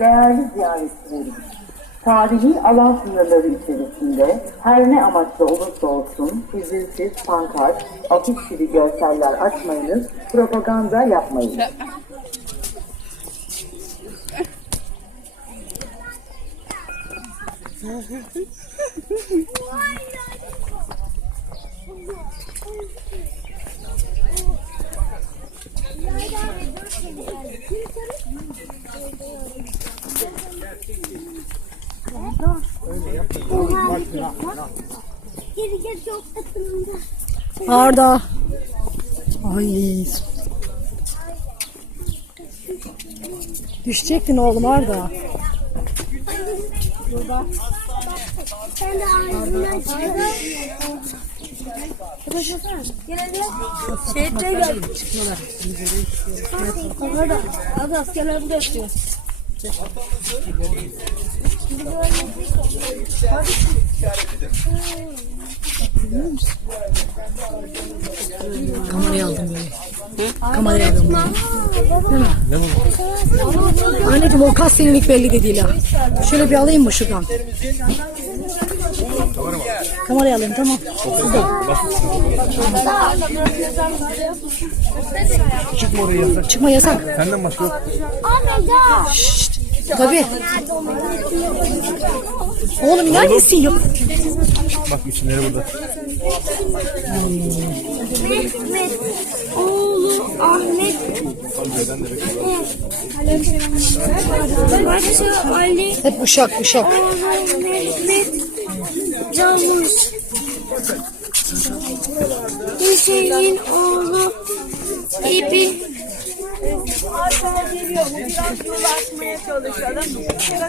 Değerli ziyaretçilerimiz, tarihi alan sınırları içerisinde her ne amaçla olursa olsun izinsiz pankart, afiş gibi görseller açmayınız, propaganda yapmayınız. Arda. Ay. Düşecektin oğlum Arda. Sen de ağzından hadi. Şehitle gel. Hadi. Hadi askerler burada yatıyor. Kamerayı aldım böyle. Kamerayı aldım. Anneciğim o kas seninlik belli de değil ha. Şöyle bir alayım mı şuradan? Kamerayı alayım tamam. Çıkma oraya yasak. Çıkma yasak. Senden başka yok. Ahmet Tabii. Oğlum iner misin? Yok. Bak isimleri burada. Mehmet. Oğlu Ahmet. Başı Ali. Hep uşak uşak. Oğlu Mehmet. Cavuş. Hüseyin oğlu İbi.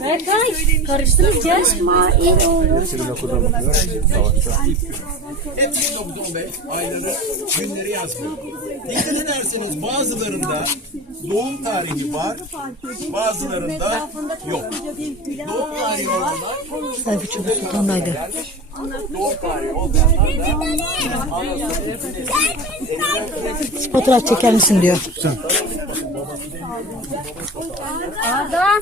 Berkay karıştıracağız. İsmail oğlu. Senin okuldan 1915 ayları günleri yazmıyor. Dikkat ederseniz bazılarında doğum tarihi var, bazılarında yok. Doğum tarihi olanlar, Sayfa çok sultandaydı. Fotoğraf çeker misin diyor. А, да.